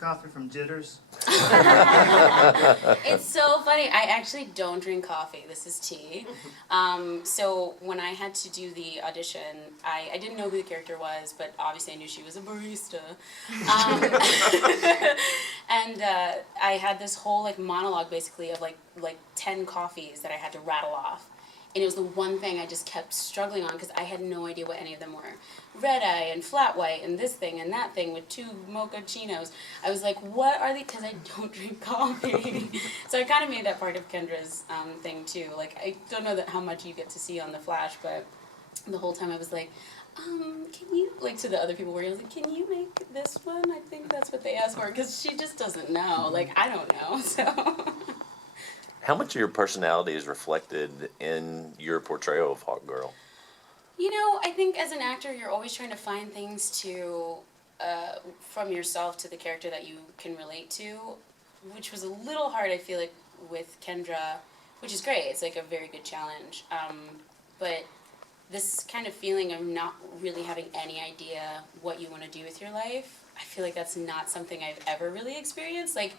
coffee from Jitters? It's so funny. I actually don't drink coffee. This is tea. So when I had to do the audition, I didn't know who the character was, but obviously I knew she was a barista. And I had this whole like monologue basically of like 10 coffees that I had to rattle off. And it was the one thing I just kept struggling on because I had no idea what any of them were. Red eye and flat white and this thing and that thing with 2 mochachinos. I was like, what are they? Because I don't drink coffee. So I kind of made that part of Kendra's thing too. Like, I don't know how much you get to see on The Flash, but the whole time I was like, can you, like to the other people where I was like, can you make this one? I think that's what they asked for. Because she just doesn't know. Like, I don't know, so... How much of your personality is reflected in your portrayal of Hawkgirl? You know, I think as an actor, you're always trying to find things to, from yourself to the character that you can relate to, which was a little hard, I feel like, with Kendra, which is great. It's like a very good challenge. But this kind of feeling of not really having any idea what you want to do with your life, I feel like that's not something I've ever really experienced. Like,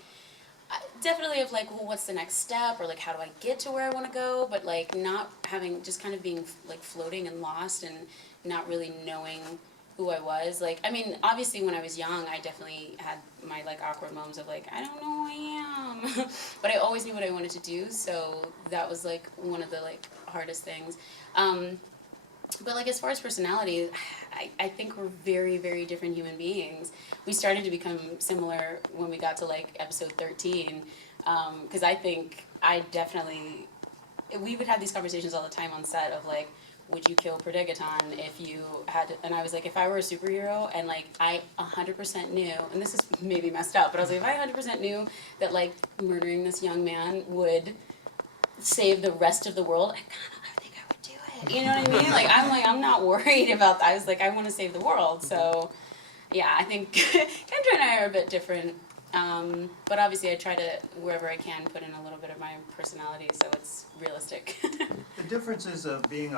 definitely of like, well, what's the next step, or like, how do I get to where I want to go, but like not having, just kind of being like floating and lost and not really knowing who I was. Like, I mean, obviously when I was young, I definitely had my like awkward moments of like, I don't know who I am, but I always knew what I wanted to do, so that was like one of the like hardest things. But like as far as personality, I think we're very, very different human beings. We started to become similar when we got to like episode 13, because I think I definitely, we would have these conversations all the time on set of like, would you kill Prodigaton if you had to, and I was like, if I were a superhero and like I 100% knew, and this is maybe messed up, but I was like, if I 100% knew that like murdering this young man would save the rest of the world, you know what I mean? Like, I'm not worried about that. I was like, I want to save the world. So, yeah, I think Kendra and I are a bit different. But obviously I try to, wherever I can, put in a little bit of my personality so it's realistic. The differences of being